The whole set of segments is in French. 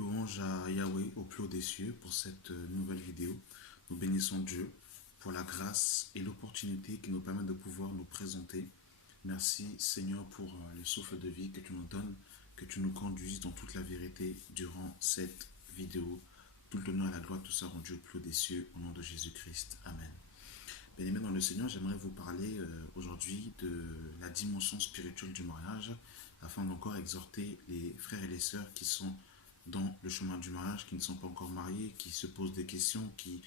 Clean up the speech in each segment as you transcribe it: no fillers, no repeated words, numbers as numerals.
Louange à Yahweh au plus haut des cieux pour cette nouvelle vidéo. Nous bénissons Dieu pour la grâce et l'opportunité qui nous permet de pouvoir nous présenter. Merci Seigneur pour le souffle de vie que tu nous donnes, que tu nous conduises dans toute la vérité durant cette vidéo. Tout l'honneur et la gloire, tout ça rendu au plus haut des cieux, au nom de Jésus-Christ. Amen. Bien-aimés dans le Seigneur, j'aimerais vous parler aujourd'hui de la dimension spirituelle du mariage, afin d'encore exhorter les frères et les sœurs qui sont dans le chemin du mariage, qui ne sont pas encore mariés, qui se posent des questions, qui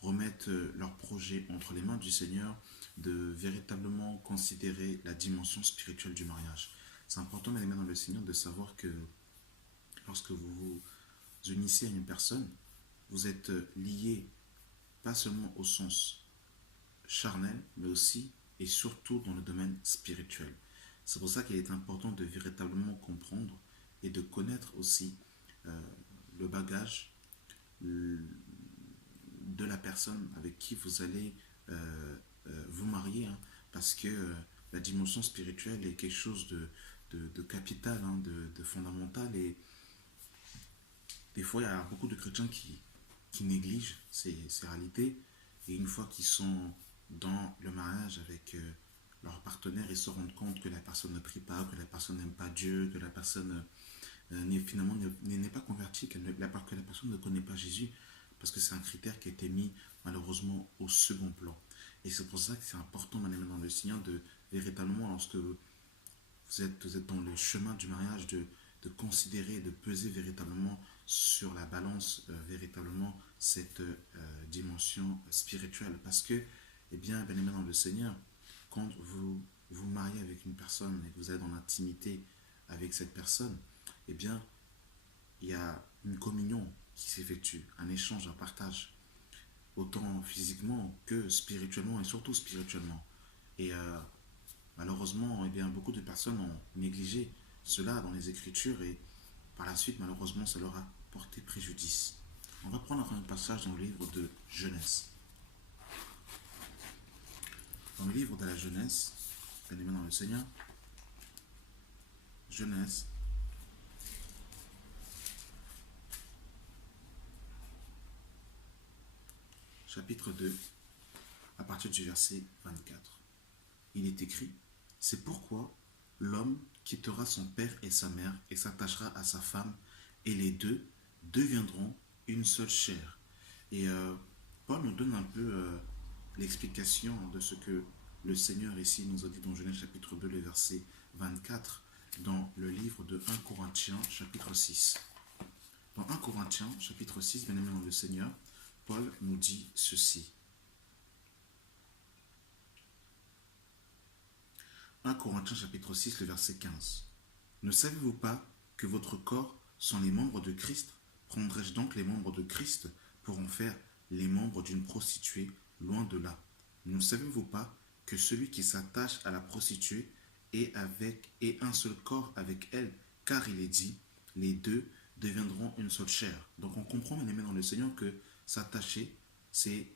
remettent leurs projets entre les mains du Seigneur, de véritablement considérer la dimension spirituelle du mariage. C'est important, bien-aimés dans le Seigneur, de savoir que lorsque vous vous unissez à une personne, vous êtes liés pas seulement au sens charnel, mais aussi et surtout dans le domaine spirituel. C'est pour ça qu'il est important de véritablement comprendre et de connaître aussi le bagage de la personne avec qui vous allez vous marier, hein, parce que la dimension spirituelle est quelque chose de capital, hein, de fondamental, et des fois il y a beaucoup de chrétiens qui négligent ces réalités, et une fois qu'ils sont dans le mariage avec leur partenaire, ils se rendent compte que la personne ne prie pas, que la personne n'aime pas Dieu, que la personne finalement n'est pas convertie, que la personne ne connaît pas Jésus, parce que c'est un critère qui a été mis malheureusement au second plan. Et c'est pour ça que c'est important, madame, dans le Seigneur, de véritablement, lorsque vous êtes dans le chemin du mariage, de considérer, de peser véritablement sur la balance, véritablement cette dimension spirituelle. Parce que, eh bien dans le Seigneur, quand vous vous mariez avec une personne et que vous êtes dans l'intimité avec cette personne, eh bien, il y a une communion qui s'effectue, un échange, un partage, autant physiquement que spirituellement, et surtout spirituellement. Et malheureusement, eh bien, beaucoup de personnes ont négligé cela dans les Écritures, et par la suite, malheureusement, ça leur a porté préjudice. On va prendre un passage dans le livre de Genèse. Dans le livre de la Genèse, bien-aimés dans le Seigneur, Genèse, chapitre 2, à partir du verset 24. Il est écrit: c'est pourquoi l'homme quittera son père et sa mère et s'attachera à sa femme, et les deux deviendront une seule chair. Et Paul nous donne un peu l'explication de ce que le Seigneur ici nous a dit dans Genèse chapitre 2, le verset 24, dans le livre de 1 Corinthiens chapitre 6. Dans 1 Corinthiens chapitre 6, bien aimé dans le Seigneur, Paul nous dit ceci. 1 Corinthiens chapitre 6, le verset 15. Ne savez-vous pas que votre corps sont les membres de Christ? Prendrai-je donc les membres de Christ pour en faire les membres d'une prostituée? Loin de là. Ne savez-vous pas que celui qui s'attache à la prostituée est un seul corps avec elle? Car il est dit, les deux deviendront une seule chair. Donc on comprend, bien aimé dans le Seigneur, que s'attacher, c'est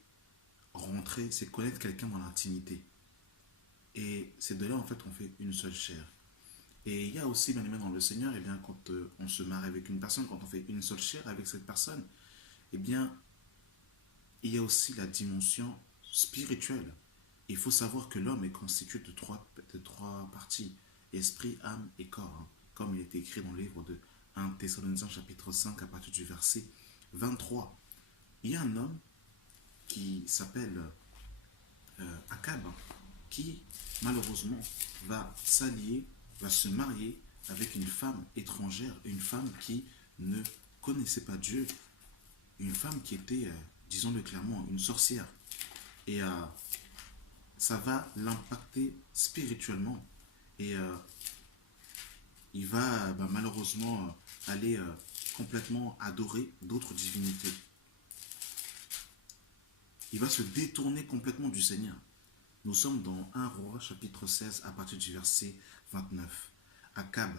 rentrer, c'est connaître quelqu'un dans l'intimité. Et c'est de là, en fait, qu'on fait une seule chair. Et il y a aussi, bien aimé dans le Seigneur, eh bien, quand on se marie avec une personne, quand on fait une seule chair avec cette personne, eh bien, il y a aussi la dimension spirituelle. Il faut savoir que l'homme est constitué de trois parties: esprit, âme et corps, hein, comme il est écrit dans le livre de 1 Thessaloniciens chapitre 5 à partir du verset 23. Il y a un homme qui s'appelle Akab, qui malheureusement va s'allier, va se marier avec une femme étrangère, une femme qui ne connaissait pas Dieu, une femme qui était, disons-le clairement, une sorcière. Et ça va l'impacter spirituellement. Et il va malheureusement aller complètement adorer d'autres divinités. Il va se détourner complètement du Seigneur. Nous sommes dans 1 Roi chapitre 16 à partir du verset 29. Akab,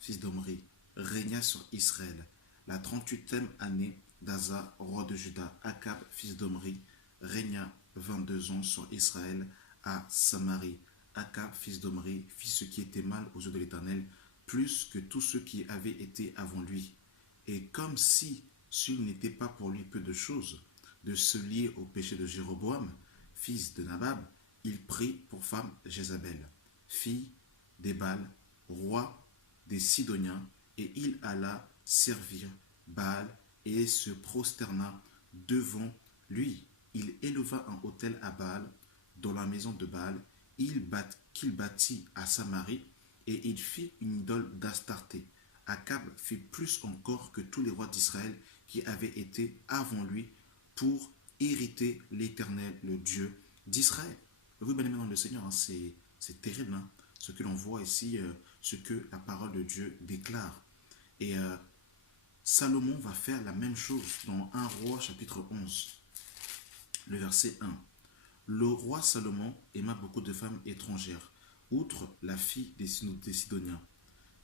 fils d'Omri, régna sur Israël la 38e année d'Asa, roi de Juda. Akab, fils d'Omri, régna 22 ans sur Israël à Samarie. Akab, fils d'Omri, fit ce qui était mal aux yeux de l'Éternel, plus que tous ceux qui avaient été avant lui. Et comme si, s'il n'était pas pour lui peu de choses, de se lier au péché de Jéroboam, fils de Nabab, il prit pour femme Jézabel, fille d'Ébal, roi des Sidoniens, et il alla servir Baal et se prosterna devant lui. Il éleva un autel à Baal dans la maison de Baal, qu'il bâtit à Samarie, et il fit une idole d'Astarté. Akab fit plus encore que tous les rois d'Israël qui avaient été avant lui pour irriter l'Éternel, le Dieu d'Israël. Vous bien aimé dans le Seigneur, hein, c'est terrible, hein, ce que l'on voit ici, ce que la parole de Dieu déclare. Et Salomon va faire la même chose dans 1 Roi chapitre 11, le verset 1. Le roi Salomon aima beaucoup de femmes étrangères, outre la fille des Sidoniens,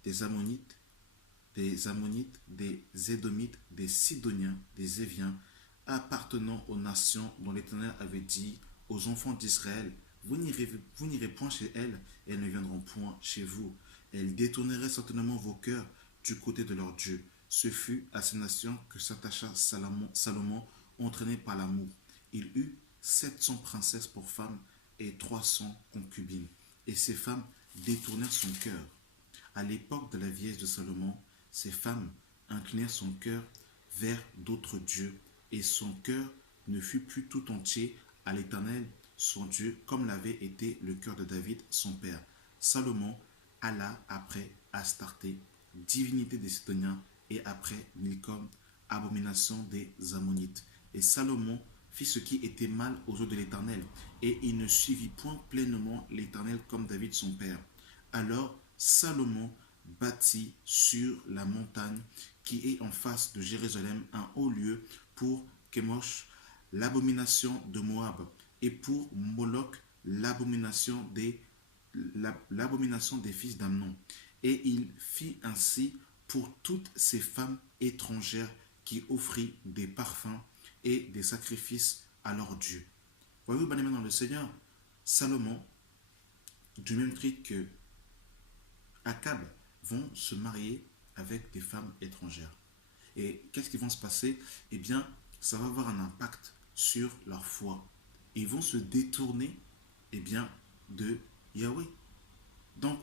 des Ammonites, des Édomites, des Sidoniens, des Éviens, appartenant aux nations dont l'Éternel avait dit aux enfants d'Israël, vous n'irez point chez elles, et elles ne viendront point chez vous. Elles détourneraient certainement vos cœurs du côté de leur Dieu. Ce fut à ces nations que s'attacha Salomon, entraîné par l'amour. Il eut 700 princesses pour femmes et 300 concubines. Et ces femmes détournèrent son cœur. À l'époque de la vieillesse de Salomon, ces femmes inclinèrent son cœur vers d'autres dieux, et son cœur ne fut plus tout entier à l'Éternel, son Dieu, comme l'avait été le cœur de David, son père. Salomon alla après Astarté, divinité des Sidoniens, et après Milcom, abomination des Ammonites. Et Salomon fit ce qui était mal aux yeux de l'Éternel, et il ne suivit point pleinement l'Éternel comme David son père. Alors Salomon bâtit sur la montagne qui est en face de Jérusalem un haut lieu pour Kémosh, l'abomination de Moab, et pour Moloch, l'abomination des fils d'Amnon. Et il fit ainsi pour toutes ces femmes étrangères qui offrirent des parfums et des sacrifices à leur Dieu. Voyez-vous, bien aimé dans le Seigneur, Salomon, du même titre que Akab, vont se marier avec des femmes étrangères. Et qu'est-ce qui va se passer? Eh bien, ça va avoir un impact sur leur foi. Ils vont se détourner, eh bien, de Yahweh. Donc,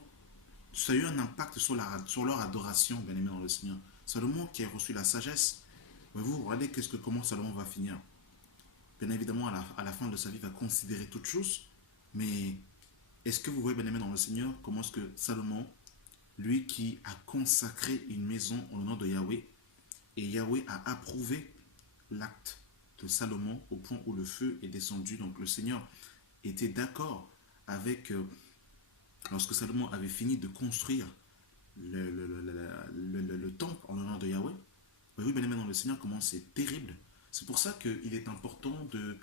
ça a eu un impact sur leur adoration, bien aimé dans le Seigneur. Salomon qui a reçu la sagesse, vous regardez comment Salomon va finir. Bien évidemment, à la fin de sa vie, il va considérer toutes choses. Mais est-ce que vous voyez, bien aimé dans le Seigneur, comment est-ce que Salomon, lui qui a consacré une maison au nom de Yahweh, et Yahweh a approuvé l'acte de Salomon au point où le feu est descendu. Donc le Seigneur était d'accord avec, lorsque Salomon avait fini de construire le temple en l'honneur de Yahweh. Oui, bien aimé dans le Seigneur, comment c'est terrible. C'est pour ça qu'il est important de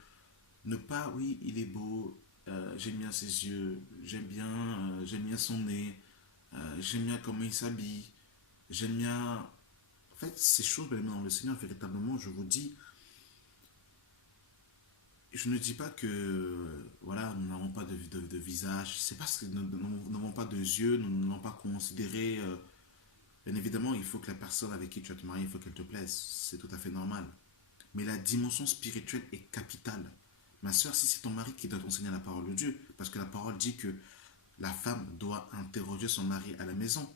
ne pas, oui, il est beau, j'aime bien ses yeux, j'aime bien son nez, j'aime bien comment il s'habille, j'aime bien... En fait, ces choses, bien aimé dans le Seigneur, véritablement, je vous dis, je ne dis pas que voilà, nous n'avons pas de visage, c'est parce que nous n'avons pas de yeux, nous n'avons pas considéré. Bien évidemment, il faut que la personne avec qui tu vas te marier, il faut qu'elle te plaise, c'est tout à fait normal. Mais la dimension spirituelle est capitale. Ma soeur, si c'est ton mari qui doit t'enseigner la parole de Dieu, parce que la parole dit que la femme doit interroger son mari à la maison,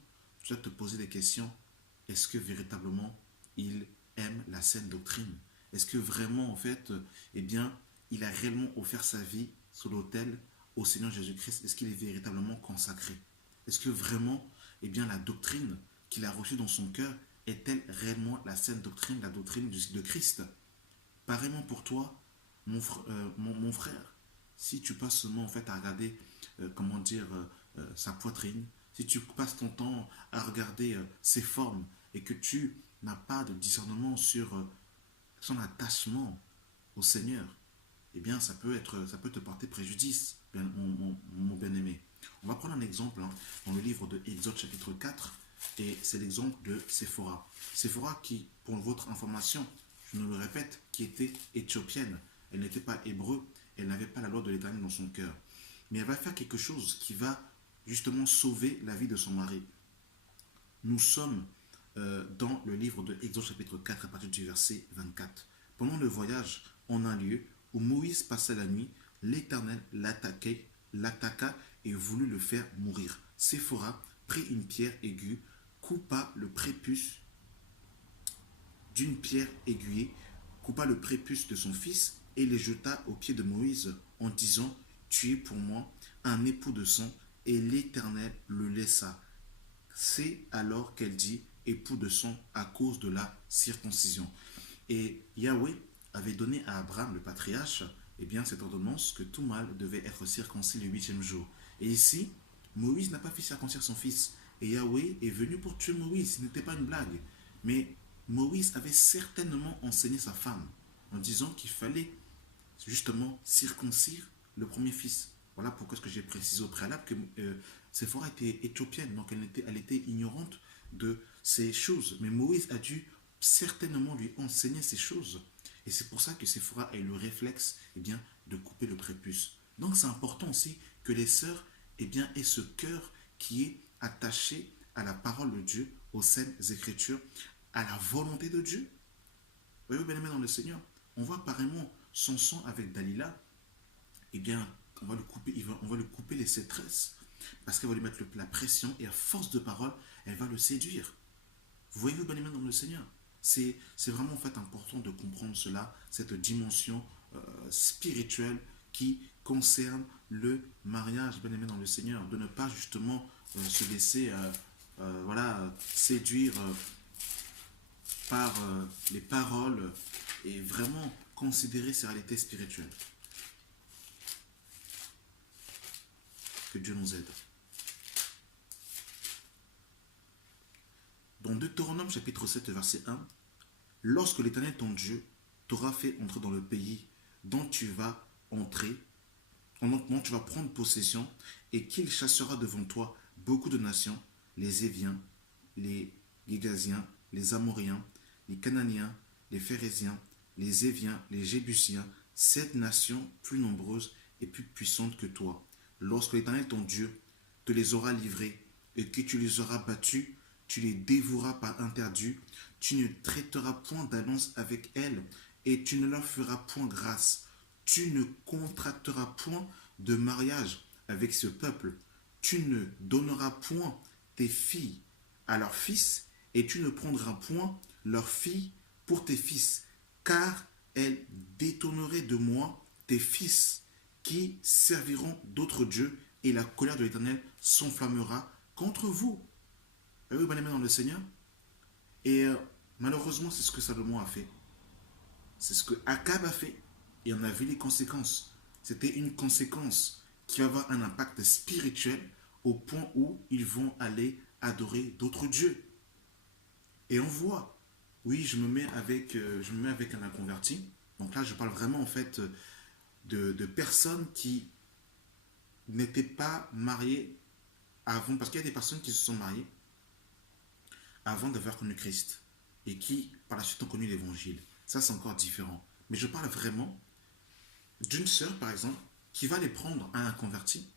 tu dois te poser des questions. Est-ce que véritablement il aime la saine doctrine? Est-ce que vraiment, en fait, eh bien, il a réellement offert sa vie sur l'autel au Seigneur Jésus-Christ? Est-ce qu'il est véritablement consacré? Est-ce que vraiment, eh bien, la doctrine qu'il a reçue dans son cœur est-elle réellement la saine doctrine, la doctrine de Christ? Pareillement pour toi, mon frère, si tu passes seulement en fait à regarder, comment dire, sa poitrine, si tu passes ton temps à regarder ses formes et que tu n'as pas de discernement sur son attachement au Seigneur, eh bien ça peut te porter préjudice, mon bien-aimé. On va prendre un exemple dans le livre de Exode chapitre 4, et c'est l'exemple de Séphora. Séphora qui, pour votre information, je ne le répète, qui était éthiopienne. Elle n'était pas hébreu, elle n'avait pas la loi de l'Éternel dans son cœur. Mais elle va faire quelque chose qui va justement sauver la vie de son mari. Nous sommes dans le livre de Exode chapitre 4 à partir du verset 24. Pendant le voyage en un lieu où Moïse passait la nuit, l'Éternel l'attaqua et voulut le faire mourir. Séphora prit une pierre aiguë, coupa le prépuce d'une pierre aiguillée, coupa le prépuce de son fils et les jeta aux pieds de Moïse en disant: Tu es pour moi un époux de sang. Et l'Éternel le laissa. C'est alors qu'elle dit époux de sang à cause de la circoncision. Et Yahweh avait donné à Abraham, le patriarche, cette ordonnance que tout mâle devait être circoncis le 8e jour. Et ici, Moïse n'a pas fait circoncire son fils. Et Yahweh est venu pour tuer Moïse. Ce n'était pas une blague. Mais Moïse avait certainement enseigné sa femme en disant qu'il fallait justement circoncire le premier fils. Voilà pourquoi ce que j'ai précisé au préalable que Séphora était éthiopienne, donc elle était ignorante de ces choses. Mais Moïse a dû certainement lui enseigner ces choses. Et c'est pour ça que Séphora a eu le réflexe de couper le prépuce. Donc c'est important aussi que les sœurs aient ce cœur qui est attaché à la parole de Dieu, aux saintes écritures, à la volonté de Dieu. Vous voyez, bien aimé dans le Seigneur, on voit apparemment Samson avec Dalila, on va lui couper les tresses parce qu'elle va lui mettre la pression et à force de parole, elle va le séduire. Vous voyez-vous, bien aimé dans le Seigneur, c'est vraiment en fait important de comprendre cela, cette dimension spirituelle qui concerne le mariage, bien aimé dans le Seigneur, de ne pas justement se laisser séduire par les paroles et vraiment considérer ces réalités spirituelles. Que Dieu nous aide. Dans Deutéronome chapitre 7 verset 1, lorsque l'Éternel ton Dieu t'aura fait entrer dans le pays dont tu vas entrer, dont tu vas prendre possession, et qu'il chassera devant toi beaucoup de nations, les Éviens, les Gégasiens, les Amoréens, les Cananéens, les Phérésiens, les Éviens, les Jébusiens, 7 nations plus nombreuses et plus puissantes que toi. Lorsque l'Éternel ton Dieu te les aura livrés et que tu les auras battus, tu les dévoueras par interdit, tu ne traiteras point d'alliance avec elles et tu ne leur feras point grâce. Tu ne contracteras point de mariage avec ce peuple. Tu ne donneras point tes filles à leurs fils et tu ne prendras point leurs filles pour tes fils, car elles détourneraient de moi tes fils qui serviront d'autres dieux et la colère de l'Éternel s'enflammera contre vous. Et oui, bien aimé dans le Seigneur. Et malheureusement, c'est ce que Salomon a fait. C'est ce que Akab a fait. Et on a vu les conséquences. C'était une conséquence qui va avoir un impact spirituel au point où ils vont aller adorer d'autres dieux. Et on voit, oui, je me mets avec un inconverti. Donc là, je parle vraiment en fait de personnes qui n'étaient pas mariées avant, parce qu'il y a des personnes qui se sont mariées avant d'avoir connu Christ et qui par la suite ont connu l'évangile. Ça, c'est encore différent. Mais je parle vraiment d'une sœur, par exemple, qui va les prendre à un converti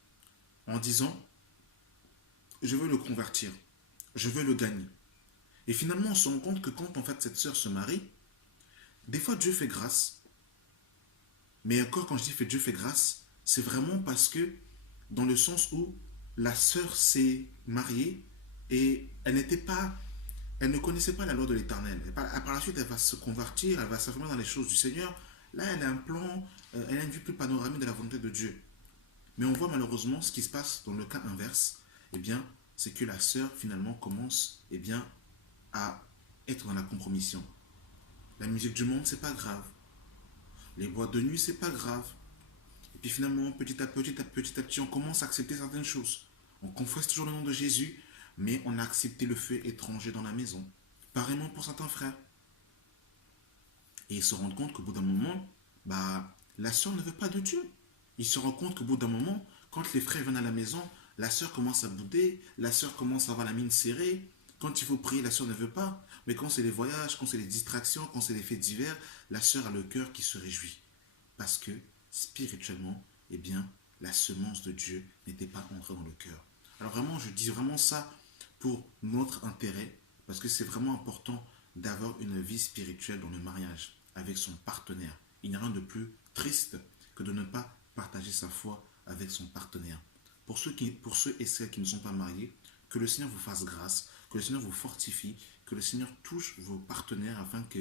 en disant: je veux le convertir, je veux le gagner. Et finalement, on se rend compte que quand en fait cette sœur se marie, des fois Dieu fait grâce. Mais encore, quand je dis que Dieu fait grâce, c'est vraiment parce que, dans le sens où la sœur s'est mariée et elle ne connaissait pas la loi de l'Éternel. Par la suite, elle va se convertir, elle va s'affirmer dans les choses du Seigneur. Là, elle a un plan, elle a une vue plus panoramique de la volonté de Dieu. Mais on voit malheureusement ce qui se passe dans le cas inverse. C'est que la sœur finalement commence à être dans la compromission. La musique du monde, c'est pas grave. Les boîtes de nuit, c'est pas grave. Et puis finalement, petit à petit, on commence à accepter certaines choses. On confesse toujours le nom de Jésus, mais on a accepté le feu étranger dans la maison. Pareillement pour certains frères. Et ils se rendent compte qu'au bout d'un moment, la sœur ne veut pas de Dieu. Ils se rendent compte qu'au bout d'un moment, quand les frères viennent à la maison, la sœur commence à bouder, la sœur commence à avoir la mine serrée. Quand il faut prier, la sœur ne veut pas. Mais quand c'est les voyages, quand c'est les distractions, quand c'est les faits divers, la sœur a le cœur qui se réjouit. Parce que spirituellement, la semence de Dieu n'était pas entrée dans le cœur. Alors vraiment, je dis vraiment ça pour notre intérêt, Parce que c'est vraiment important d'avoir une vie spirituelle dans le mariage avec son partenaire. Il n'y a rien de plus triste que de ne pas partager sa foi avec son partenaire. Pour ceux et celles qui ne sont pas mariés, que le Seigneur vous fasse grâce, que le Seigneur vous fortifie, que le Seigneur touche vos partenaires afin que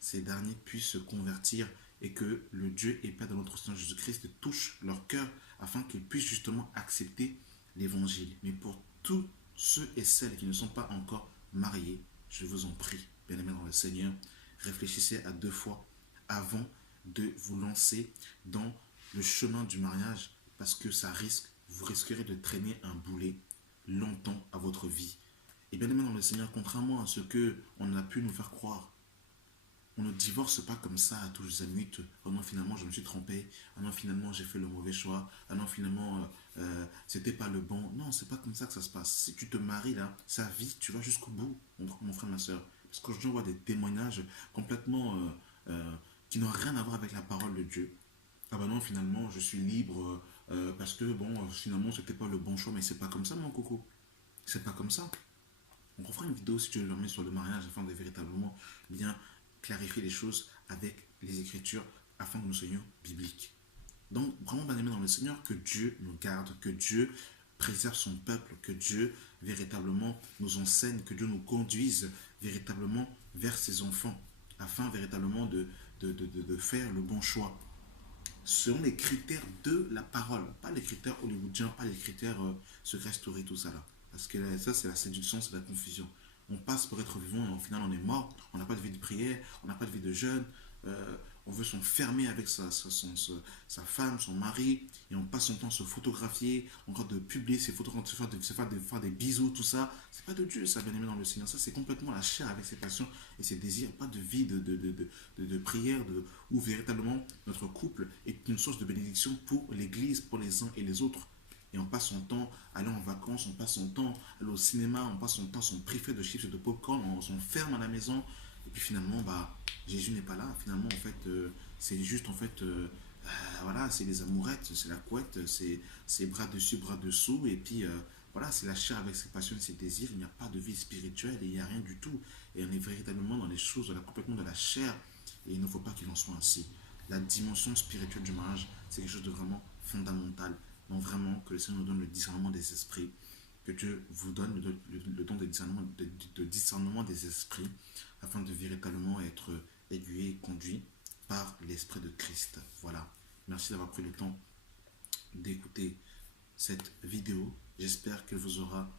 ces derniers puissent se convertir et que le Dieu et Père de notre Seigneur Jésus-Christ touche leur cœur afin qu'ils puissent justement accepter l'évangile. Mais pour tous ceux et celles qui ne sont pas encore mariés, je vous en prie, bien-aimés dans le Seigneur, réfléchissez à 2 fois avant de vous lancer dans le chemin du mariage parce que vous risquerez de traîner un boulet longtemps à votre vie. Et bien aimé dans le Seigneur, contrairement à ce que on a pu nous faire croire, on ne divorce pas comme ça à tous les amis. Oh non, finalement, je me suis trompé. Ah non, finalement, j'ai fait le mauvais choix. Ah non, finalement, c'était pas le bon. Non, c'est pas comme ça que ça se passe. Si tu te maries là, sa vie, tu vas jusqu'au bout, mon frère, ma soeur. Parce que je vois des témoignages complètement qui n'ont rien à voir avec la parole de Dieu. Ah bah non, finalement, je suis libre parce que bon, finalement, c'était pas le bon choix. Mais c'est pas comme ça, mon coco. C'est pas comme ça. Donc on fera une vidéo si tu le remets sur le mariage afin de véritablement bien clarifier les choses avec les Écritures afin que nous soyons bibliques. Donc vraiment bien aimé dans le Seigneur, que Dieu nous garde, que Dieu préserve son peuple, que Dieu véritablement nous enseigne, que Dieu nous conduise véritablement vers ses enfants afin véritablement de faire le bon choix selon les critères de la parole, pas les critères hollywoodiens, pas les critères secret story, tout ça là. Parce que ça, c'est la séduction, c'est la confusion. On passe pour être vivant et au final, on est mort. On n'a pas de vie de prière, on n'a pas de vie de jeûne. On veut s'enfermer avec sa femme, son mari, et on passe son temps à se photographier, encore de publier ses photos, de faire des bisous, tout ça. C'est pas de Dieu, ça, bien aimé dans le Seigneur. Ça, c'est complètement la chair avec ses passions et ses désirs. Pas de vie de prière, où véritablement notre couple est une source de bénédiction pour l'Église, pour les uns et les autres. Et on passe son temps à aller en vacances, on passe son temps à aller au cinéma, on passe son temps à son préfet de chips et de popcorn, on s'enferme à la maison. Et puis finalement, bah, Jésus n'est pas là. Finalement, en fait, c'est juste, en fait, voilà, c'est les amourettes, c'est la couette, c'est bras dessus, bras dessous. Et puis, voilà, c'est la chair avec ses passions et ses désirs. Il n'y a pas de vie spirituelle et il n'y a rien du tout. Et on est véritablement dans les choses, complètement de la chair. Et il ne faut pas qu'il en soit ainsi. La dimension spirituelle du mariage, c'est quelque chose de vraiment fondamental. Donc vraiment, que le Seigneur nous donne le discernement des esprits, que Dieu vous donne le don de discernement des esprits, afin de véritablement être aiguillé et conduit par l'Esprit de Christ. Voilà. Merci d'avoir pris le temps d'écouter cette vidéo. J'espère qu'elle vous aura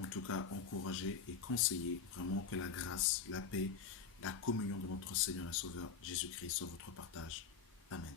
en tout cas encouragé et conseillé vraiment que la grâce, la paix, la communion de notre Seigneur et Sauveur Jésus-Christ soit votre partage. Amen.